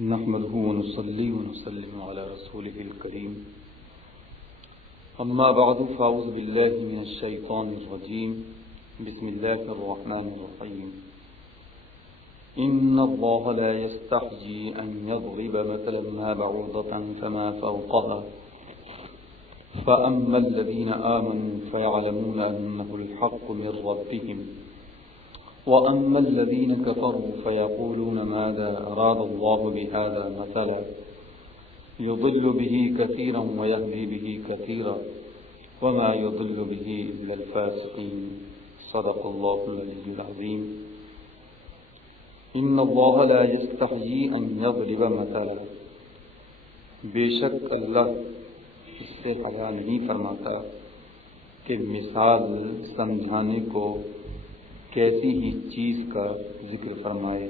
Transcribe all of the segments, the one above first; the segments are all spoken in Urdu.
نحمده ونصلي ونسلم على رسوله الكريم أما بعد فأعوذ بالله من الشيطان الرجيم بسم الله الرحمن الرحيم إن الله لا يستحيي أن يضرب مثلا ما بعوضة فما فوقها فأما الذين آمنوا فيعلمون أنه الحق من ربهم وأما الذين كفروا فيقولون ماذا أراد الله بهذا مثلا يضل به كثيرا ويهدي به كثيرا وما يضل به إلا الفاسقين صدق الله العلي العظيم إن الله لا يستحيي أن يضرب مثلا بے شک اللہ اس سے حیا نہیں فرماتا کہ مثال سمجھانے کو کیسی ہی چیز کا ذکر فرمائے۔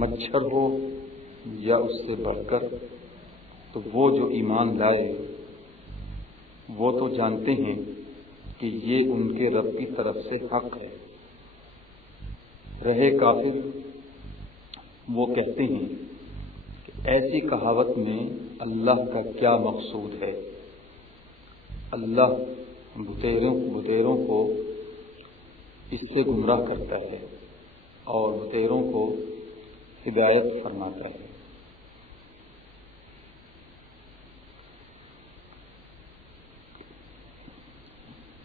مچھر ہو یا اس سے بڑھ کر، تو وہ جو ایمان لائے وہ تو جانتے ہیں کہ یہ ان کے رب کی طرف سے حق ہے۔ رہے کافر، وہ کہتے ہیں کہ ایسی کہاوت میں اللہ کا کیا مقصود ہے۔ اللہ بتیروں کو اس سے گمراہ کرتا ہے اور بتیروں کو ہدایت فرماتا ہے۔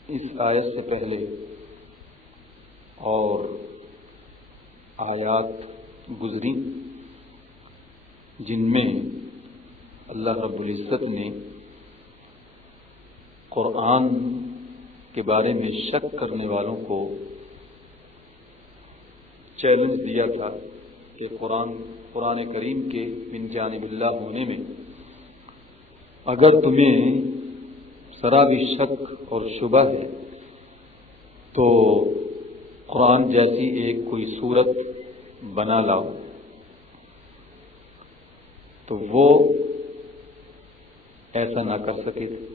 اس آیت سے پہلے اور آیات گزری جن میں اللہ رب العزت نے قرآن کے بارے میں شک کرنے والوں کو چیلنج دیا تھا کہ قرآن کریم کے من جانب اللہ ہونے میں اگر تمہیں ذرا بھی شک اور شبہ ہے تو قرآن جیسی ایک کوئی صورت بنا لاؤ۔ تو وہ ایسا نہ کر سکے تھے۔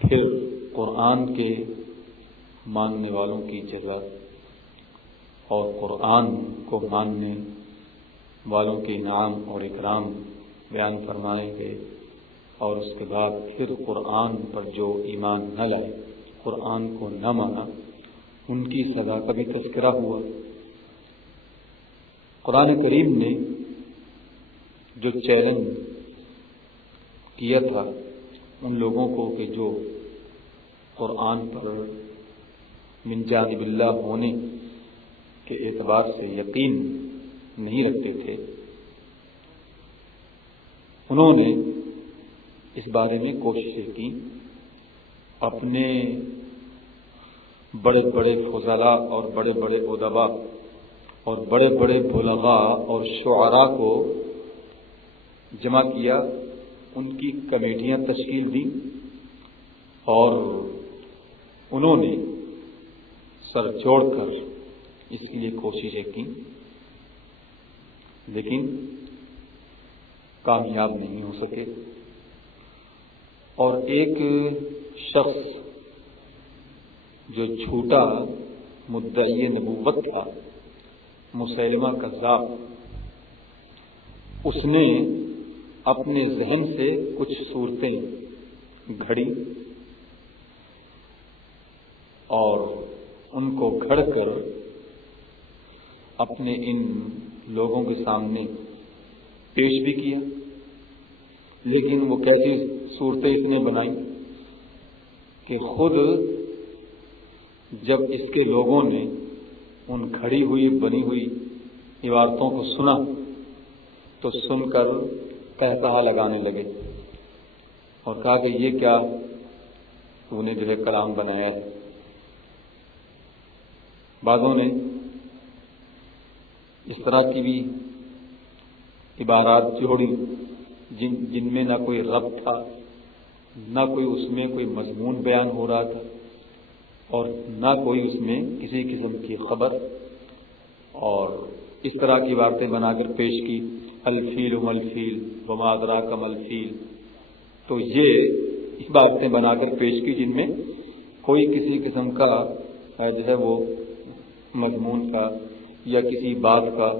پھر قرآن کے ماننے والوں کی جزا اور قرآن کو ماننے والوں کے انعام اور اکرام بیان فرمائے گئے، اور اس کے بعد پھر قرآن پر جو ایمان نہ لائے، قرآن کو نہ مانا، ان کی سزا کا بھی تذکرہ ہوا۔ قرآن کریم نے جو چیلنج کیا تھا ان لوگوں کو کہ جو قرآن پر من جانب اللہ ہونے کے اعتبار سے یقین نہیں رکھتے تھے، انہوں نے اس بارے میں کوششیں کی، اپنے بڑے بڑے فضلاء اور بڑے بڑے ادباء اور بڑے بڑے بلغاء اور شعراء کو جمع کیا، ان کی کمیٹیاں تشکیل دی اور انہوں نے سر جوڑ کر اس کے لیے کوششیں کی، لیکن کامیاب نہیں ہو سکے۔ اور ایک شخص جو جھوٹا مدعی نبوت تھا، مسیلمہ کذاب، اس نے اپنے ذہن سے کچھ صورتیں گھڑی اور ان کو گھڑ کر اپنے ان لوگوں کے سامنے پیش بھی کیا، لیکن وہ کیسی صورتیں اس نے بنائی کہ خود جب اس کے لوگوں نے ان گھڑی ہوئی بنی ہوئی عبارتوں کو سنا تو سن کر قہقہا لگانے لگے اور کہا کہ یہ کیا تو نے جو ہے کلام بنایا ہے۔ بعضوں نے اس طرح کی بھی عبارات جوڑی جن میں نہ کوئی ربط تھا، نہ کوئی اس میں کوئی مضمون بیان ہو رہا تھا، اور نہ کوئی اس میں کسی قسم کی خبر، اور اس طرح کی باتیں بنا کر پیش کی، الفیل ملفیل وما ادراک ملفیل۔ تو یہ باتیں بنا کر پیش کی جن میں کوئی کسی قسم کا جو ہے وہ مضمون کا یا کسی بات کا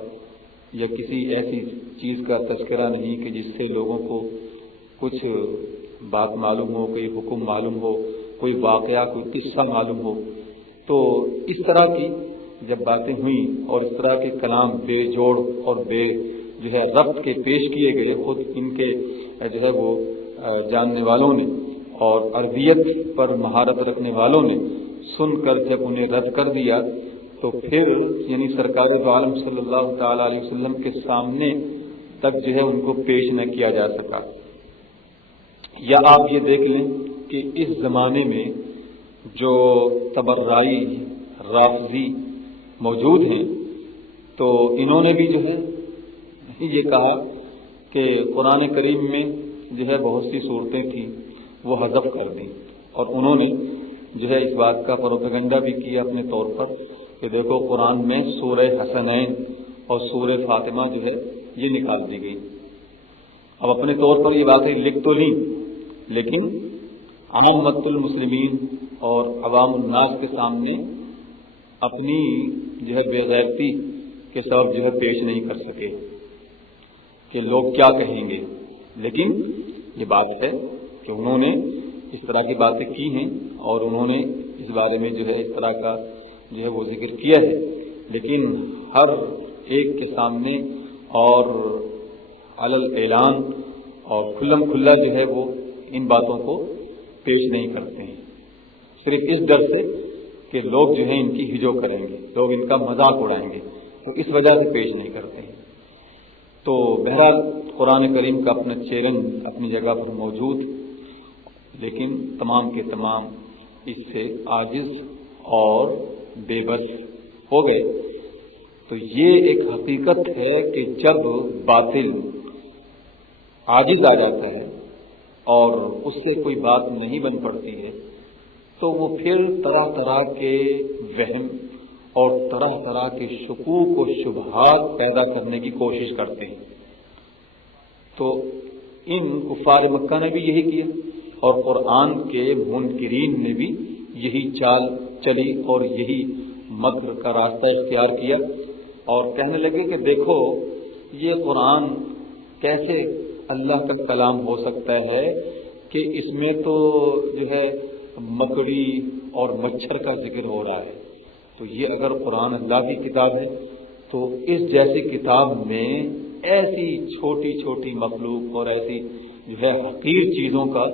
یا کسی ایسی چیز کا تذکرہ نہیں کہ جس سے لوگوں کو کچھ بات معلوم ہو، کوئی حکم معلوم ہو، کوئی واقعہ، کوئی قصہ معلوم ہو. تو اس طرح کی جب باتیں ہوئیں اور اس طرح کے کلام بے جوڑ اور بے جو ہے ربط کے پیش کیے گئے، خود ان کے جو ہے وہ جاننے والوں نے اور عربیت پر مہارت رکھنے والوں نے سن کر جب انہیں رد کر دیا تو پھر یعنی سرکار دو عالم صلی اللہ تعالی علیہ وسلم کے سامنے تک جو ہے ان کو پیش نہ کیا جا سکا. یا آپ یہ دیکھ لیں کہ اس زمانے میں جو تبرعی رافضی موجود ہیں تو انہوں نے بھی جو ہے یہ کہا کہ قرآن کریم میں جو ہے بہت سی صورتیں تھیں وہ حذف کر دیں، اور انہوں نے جو ہے اس بات کا پروپیگنڈا بھی کیا اپنے طور پر کہ دیکھو قرآن میں سورہ حسنین اور سورہ فاطمہ جو ہے یہ نکال دی گئی. اب اپنے طور پر یہ باتیں لکھ تو لیں لیکن عامت المسلمین اور عوام الناس کے سامنے اپنی جو ہے بے غیرتی کے سبب جو ہے پیش نہیں کر سکے کہ لوگ کیا کہیں گے. لیکن یہ بات ہے کہ انہوں نے اس طرح کی باتیں کی ہیں اور انہوں نے اس بارے میں جو ہے اس طرح کا جو ہے وہ ذکر کیا ہے، لیکن ہر ایک کے سامنے اور علل اعلان اور کھلم کھلا جو ہے وہ ان باتوں کو پیش نہیں کرتے ہیں، صرف اس ڈر سے کہ لوگ جو ہیں ان کی ہجو کریں گے، لوگ ان کا مذاق اڑائیں گے، تو اس وجہ سے پیش نہیں کرتے ہیں. تو بہرحال قرآن کریم کا اپنا چیلنج اپنی جگہ پر موجود، لیکن تمام کے تمام اس سے عاجز اور بے بس ہو گئے. تو یہ ایک حقیقت ہے کہ جب باطل عاجز آ جاتا ہے اور اس سے کوئی بات نہیں بن پڑتی ہے تو وہ پھر طرح طرح کے وہم اور طرح طرح کے شکوک و شبہات پیدا کرنے کی کوشش کرتے ہیں. تو ان کفار مکہ نے بھی یہی کیا اور قرآن کے منکرین نے بھی یہی چال چلی اور یہی مکر کا راستہ اختیار کیا اور کہنے لگے کہ دیکھو یہ قرآن کیسے اللہ کا کلام ہو سکتا ہے کہ اس میں تو جو ہے مکڑی اور مچھر کا ذکر ہو رہا ہے. تو یہ اگر قرآن اللہ کی کتاب ہے تو اس جیسی کتاب میں ایسی چھوٹی چھوٹی مخلوق اور ایسی جو ہے حقیر چیزوں کا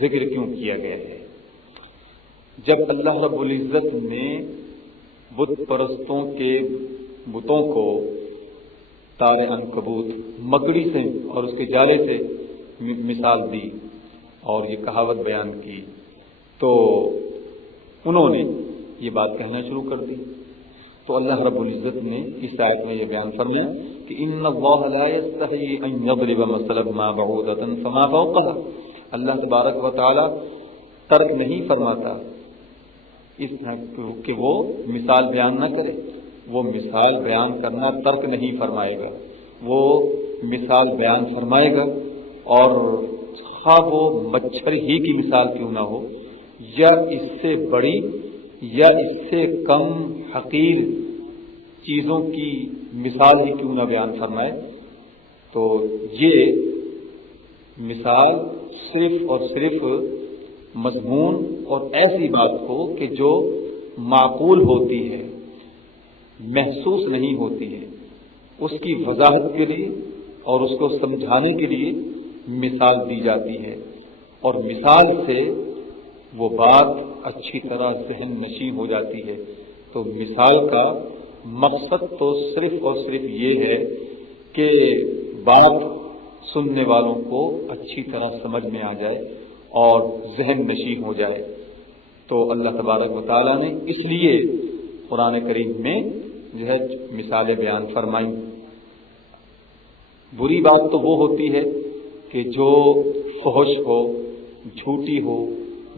ذکر کیوں کیا گیا ہے. جب اللہ رب العزت نے بت پرستوں کے بتوں کو تار عنکبوت مکڑی سے اور اس کے جالے سے مثال دی اور یہ کہاوت بیان کی تو انہوں نے یہ بات کہنا شروع کر دی. تو اللہ رب العزت نے اس آیت میں یہ بیان فرمایا کہ ان اللہ لا یستحی ان یضرب مثلا ما بعوضۃ فما فوقها. اللہ تبارک و تعالی ترک نہیں فرماتا اس کہ وہ مثال بیان نہ کرے، وہ مثال بیان کرنا ترک نہیں فرمائے گا، وہ مثال بیان فرمائے گا اور خواہ وہ مچھر ہی کی مثال کیوں نہ ہو یا اس سے بڑی یا اس سے کم حقیر چیزوں کی مثال ہی کیوں نہ بیان فرمائے. تو یہ مثال صرف اور صرف مضمون اور ایسی بات ہو کہ جو معقول ہوتی ہے، محسوس نہیں ہوتی ہے، اس کی وضاحت کے لیے اور اس کو سمجھانے کے لیے مثال دی جاتی ہے اور مثال سے وہ بات اچھی طرح ذہن نشین ہو جاتی ہے. تو مثال کا مقصد تو صرف اور صرف یہ ہے کہ بات سننے والوں کو اچھی طرح سمجھ میں آ جائے اور ذہن نشین ہو جائے. تو اللہ تبارک و تعالیٰ نے اس لیے قرآن کریم میں جو ہے مثالیں بیان فرمائیں. بری بات تو وہ ہوتی ہے کہ جو فحش ہو، جھوٹی ہو،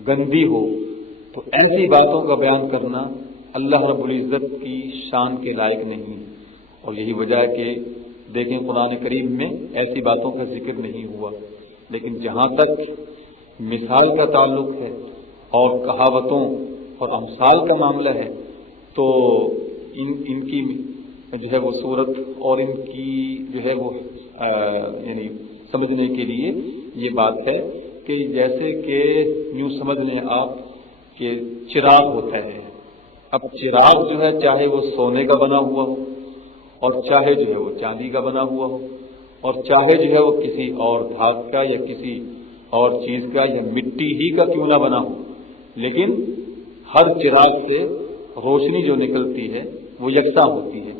گندی ہو، تو ایسی باتوں کا بیان کرنا اللہ رب العزت کی شان کے لائق نہیں. اور یہی وجہ ہے کہ دیکھیں قرآن کریم میں ایسی باتوں کا ذکر نہیں ہوا، لیکن جہاں تک مثال کا تعلق ہے اور کہاوتوں اور امثال کا معاملہ ہے تو ان کی جو ہے وہ صورت اور ان کی جو ہے وہ یعنی سمجھنے کے لیے یہ بات ہے کہ جیسے کہ یوں سمجھ لیں آپ کہ چراغ ہوتا ہے. اب چراغ جو ہے چاہے وہ سونے کا بنا ہوا ہو اور چاہے جو ہے وہ چاندی کا بنا ہوا ہو اور چاہے جو ہے وہ کسی اور دھات کا یا کسی اور چیز کا یا مٹی ہی کا کیوں نہ بنا ہو، لیکن ہر چراغ سے روشنی جو نکلتی ہے وہ یکساں ہوتی ہے،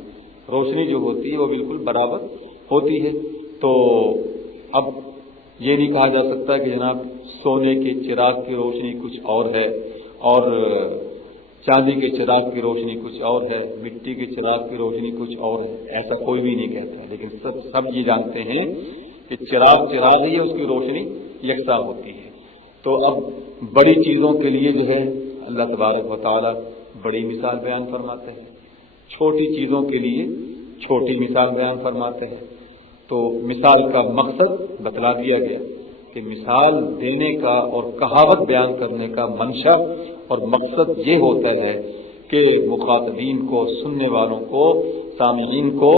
روشنی جو ہوتی ہے وہ بالکل برابر ہوتی ہے. تو اب یہ نہیں کہا جا سکتا کہ جناب سونے کے چراغ کی روشنی کچھ اور ہے اور چاندی کے چراغ کی روشنی کچھ اور ہے، مٹی کے چراغ کی روشنی کچھ اور ہے، ایسا کوئی بھی نہیں کہتا. لیکن سب یہ جانتے ہیں کہ چراغ ہی ہے، اس کی روشنی یکساں ہوتی ہے. تو اب بڑی چیزوں کے لیے جو ہے اللہ تبارک و تعالی بڑی مثال بیان فرماتے ہیں، چھوٹی چیزوں کے لیے چھوٹی مثال بیان فرماتے ہیں. تو مثال کا مقصد بتلا دیا گیا کہ مثال دینے کا اور کہاوت بیان کرنے کا منشا اور مقصد یہ ہوتا ہے کہ مخاطبین کو، سننے والوں کو، سامعین کو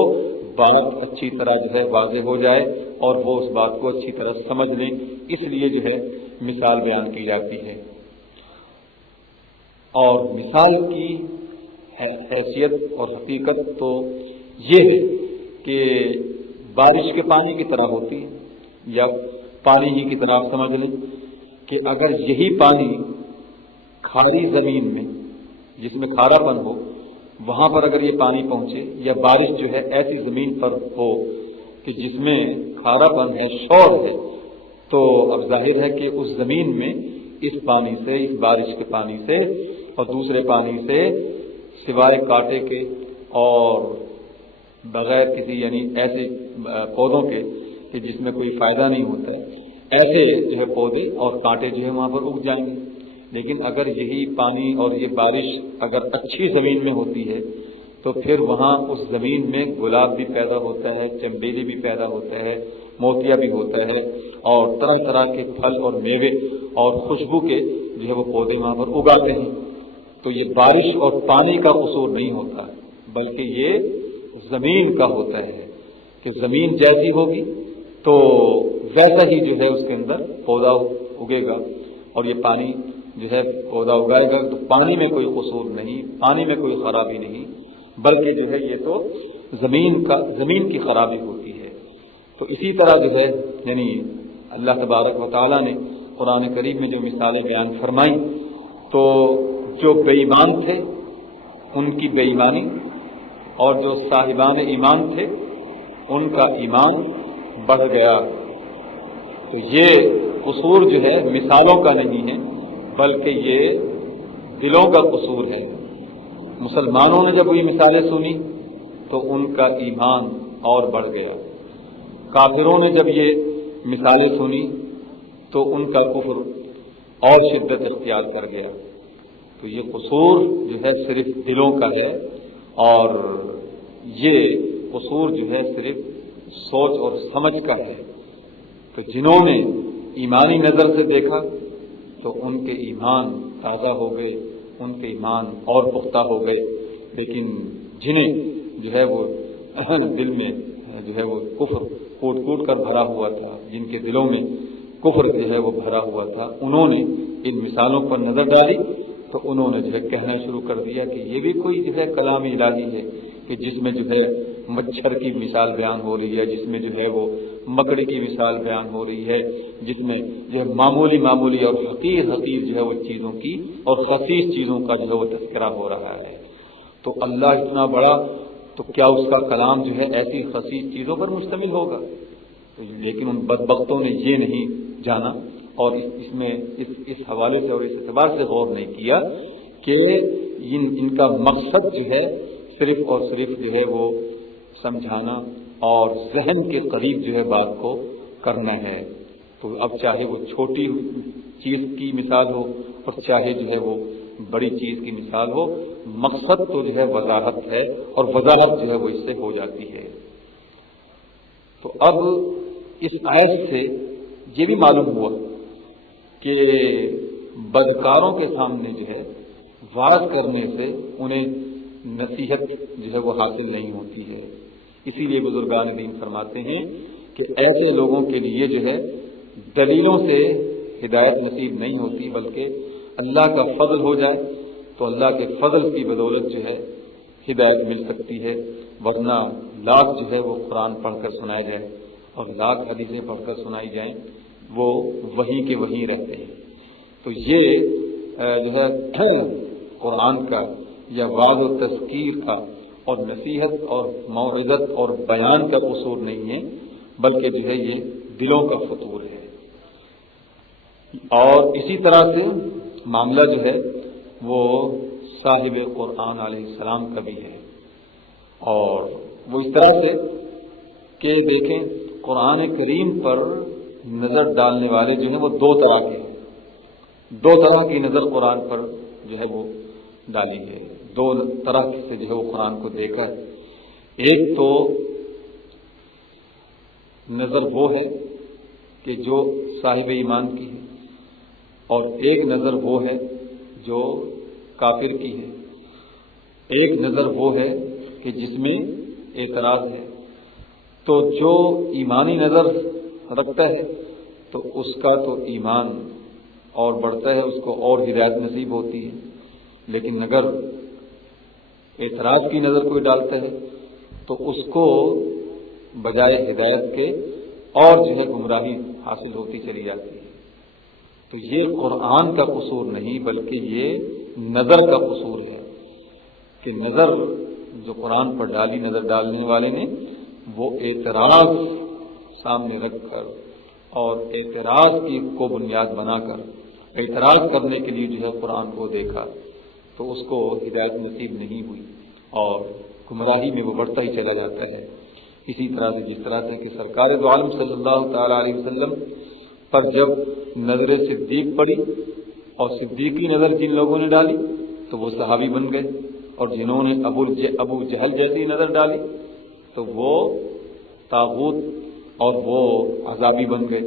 بات اچھی طرح جو ہے واضح ہو جائے اور وہ اس بات کو اچھی طرح سمجھ لیں، اس لیے جو ہے مثال بیان کی جاتی ہے. اور مثال کی حیثیت اور حقیقت تو یہ ہے کہ بارش کے پانی کی طرح ہوتی ہے، یا پانی ہی کی طرح سمجھ لیں کہ اگر یہی پانی کھاری زمین میں جس میں کھارا پن ہو وہاں پر اگر یہ پانی پہنچے، یا بارش جو ہے ایسی زمین پر ہو کہ جس میں کھارا پن ہے، شور ہے، تو اب ظاہر ہے کہ اس زمین میں اس پانی سے، اس بارش کے پانی سے اور دوسرے پانی سے سوائے کانٹے کے اور بغیر کسی یعنی ایسے پودوں کے کہ جس میں کوئی فائدہ نہیں ہوتا ہے، ایسے جو ہے پودے اور کانٹے جو ہے وہاں پر اگ جائیں گے. لیکن اگر یہی پانی اور یہ بارش اگر اچھی زمین میں ہوتی ہے تو پھر وہاں اس زمین میں گلاب بھی پیدا ہوتا ہے، چنبیلی بھی پیدا ہوتا ہے، موتیا بھی ہوتا ہے اور طرح طرح کے پھل اور میوے اور خوشبو کے جو ہے وہ پودے وہاں پر اگاتے ہیں. تو یہ بارش اور پانی کا قصور نہیں ہوتا بلکہ یہ زمین کا ہوتا ہے کہ زمین جیسی ہوگی تو ویسا ہی جو ہے اس کے اندر پودا اگے گا، اور یہ پانی جو ہے پودا اگائے گا. تو پانی میں کوئی قصور نہیں، پانی میں کوئی خرابی نہیں، بلکہ جو ہے یہ تو زمین کی خرابی ہوتی ہے. تو اسی طرح جو ہے یعنی اللہ تبارک و تعالیٰ نے قرآن کریم میں جو مثالیں بیان فرمائیں تو جو بے ایمان تھے ان کی بے ایمانی اور جو صاحبان ایمان تھے ان کا ایمان بڑھ گیا. تو یہ قصور جو ہے مثالوں کا نہیں ہے بلکہ یہ دلوں کا قصور ہے. مسلمانوں نے جب یہ مثالیں سنی تو ان کا ایمان اور بڑھ گیا، کافروں نے جب یہ مثالیں سنی تو ان کا کفر اور شدت اختیار کر گیا. تو یہ قصور جو ہے صرف دلوں کا ہے، اور یہ قصور جو ہے صرف سوچ اور سمجھ کا ہے. تو جنہوں نے ایمانی نظر سے دیکھا تو ان کے ایمان تازہ ہو گئے، ان کے ایمان اور پختہ ہو گئے. لیکن جنہیں جو ہے وہ دل میں جو ہے وہ کفر کوٹ کوٹ کر بھرا ہوا تھا، جن کے دلوں میں کفر جو ہے وہ بھرا ہوا تھا، انہوں نے ان مثالوں پر نظر ڈالی تو انہوں نے جو ہے کہنا شروع کر دیا کہ یہ بھی کوئی جو ہے کلام الہی ہے کہ جس میں جو ہے مچھر کی مثال بیان ہو رہی ہے، جس میں جو ہے وہ مکڑی کی مثال بیان ہو رہی ہے، جس میں جو ہے معمولی اور حقیر جو ہے وہ چیزوں کی اور خفیف چیزوں کا جو ہے وہ تذکرہ ہو رہا ہے. تو اللہ اتنا بڑا، تو کیا اس کا کلام جو ہے ایسی خفیف چیزوں پر مشتمل ہوگا؟ لیکن ان بدبختوں نے یہ نہیں جانا اور اس میں اس حوالے سے اور اس اعتبار سے غور نہیں کیا کہ ان کا مقصد جو ہے صرف اور صرف جو ہے وہ سمجھانا اور ذہن کے قریب جو ہے بات کو کرنا ہے. تو اب چاہے وہ چھوٹی چیز کی مثال ہو اور چاہے جو ہے وہ بڑی چیز کی مثال ہو، مقصد تو جو ہے وضاحت ہے اور وضاحت جو ہے وہ اس سے ہو جاتی ہے. تو اب اس آیت سے یہ بھی معلوم ہوا کہ بدکاروں کے سامنے جو ہے واعظ کرنے سے انہیں نصیحت جو ہے وہ حاصل نہیں ہوتی ہے۔ اسی لیے بزرگان دین فرماتے ہیں کہ ایسے لوگوں کے لیے جو ہے دلیلوں سے ہدایت نصیب نہیں ہوتی، بلکہ اللہ کا فضل ہو جائے تو اللہ کے فضل کی بدولت جو ہے ہدایت مل سکتی ہے، ورنہ لاکھ جو ہے وہ قرآن پڑھ کر سنایا جائے اور لاکھ حدیثیں پڑھ کر سنائی جائیں، وہ وہیں کے وہیں رہتے ہیں۔ تو یہ جو ہے قرآن کا یا وعظ و تذکیر کا اور نصیحت اور موعظت اور بیان کا قصور نہیں ہے، بلکہ جو ہے یہ دلوں کا فطور ہے۔ اور اسی طرح سے معاملہ جو ہے وہ صاحب قرآن علیہ السلام کا بھی ہے، اور وہ اس طرح سے کہ دیکھیں قرآن کریم پر نظر ڈالنے والے جو ہیں وہ دو طرح کے ہیں، دو طرح کی نظر قرآن پر جو ہے وہ ڈالی ہے، دو طرح سے جو ہے وہ قرآن کو دیکھا ہے۔ ایک تو نظر وہ ہے کہ جو صاحب ایمان کی ہے، اور ایک نظر وہ ہے جو کافر کی ہے، ایک نظر وہ ہے کہ جس میں اعتراض ہے۔ تو جو ایمانی نظر رکھتا ہے تو اس کا تو ایمان اور بڑھتا ہے، اس کو اور ہدایت نصیب ہوتی ہے، لیکن اگر اعتراض کی نظر کوئی ڈالتا ہے تو اس کو بجائے ہدایت کے اور جو ہے گمراہی حاصل ہوتی چلی جاتی ہے۔ تو یہ قرآن کا قصور نہیں بلکہ یہ نظر کا قصور ہے کہ نظر جو قرآن پر ڈالی نظر ڈالنے والے نے وہ اعتراض سامنے رکھ کر اور اعتراض کی کو بنیاد بنا کر اعتراض کرنے کے لیے جو ہے قرآن کو دیکھا تو اس کو ہدایت نصیب نہیں ہوئی اور گمراہی میں وہ بڑھتا ہی چلا جاتا ہے۔ اسی طرح سے جس طرح سے کہ سرکار دو عالم صلی اللہ تعالی علیہ وسلم پر جب نظر صدیق پڑی اور صدیقی نظر جن لوگوں نے ڈالی تو وہ صحابی بن گئے، اور جنہوں نے ابو جہل جیسی نظر ڈالی تو وہ طاغوت اور وہ عذابی بن گئے۔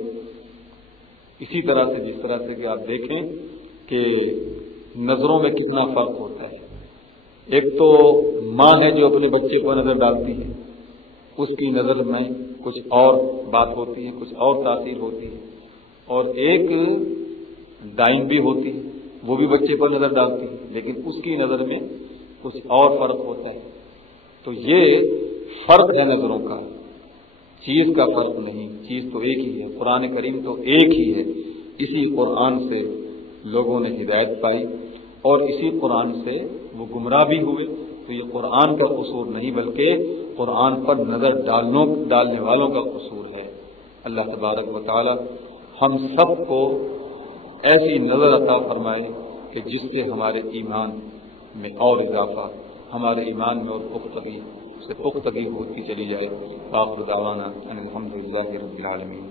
اسی طرح سے جس طرح سے کہ آپ دیکھیں کہ نظروں میں کتنا فرق ہوتا ہے۔ ایک تو ماں ہے جو اپنے بچے کو نظر ڈالتی ہے، اس کی نظر میں کچھ اور بات ہوتی ہے، کچھ اور تاثیر ہوتی ہے، اور ایک دائن بھی ہوتی ہے، وہ بھی بچے پر نظر ڈالتی ہے، لیکن اس کی نظر میں کچھ اور فرق ہوتا ہے۔ تو یہ فرق ہے نظروں کا، چیز کا فرق نہیں، چیز تو ایک ہی ہے، قرآن کریم تو ایک ہی ہے۔ اسی قرآن سے لوگوں نے ہدایت پائی اور اسی قرآن سے وہ گمراہ بھی ہوئے۔ تو یہ قرآن کا قصور نہیں بلکہ قرآن پر نظر ڈالنے والوں کا قصور ہے۔ اللہ تبارک و تعالی ہم سب کو ایسی نظر عطا فرمائے کہ جس سے ہمارے ایمان میں اور اضافہ، ہمارے ایمان میں اور پختگی ہوتی چلی جائے۔ آخر دعوانا ان الحمد للہ رب العالمین۔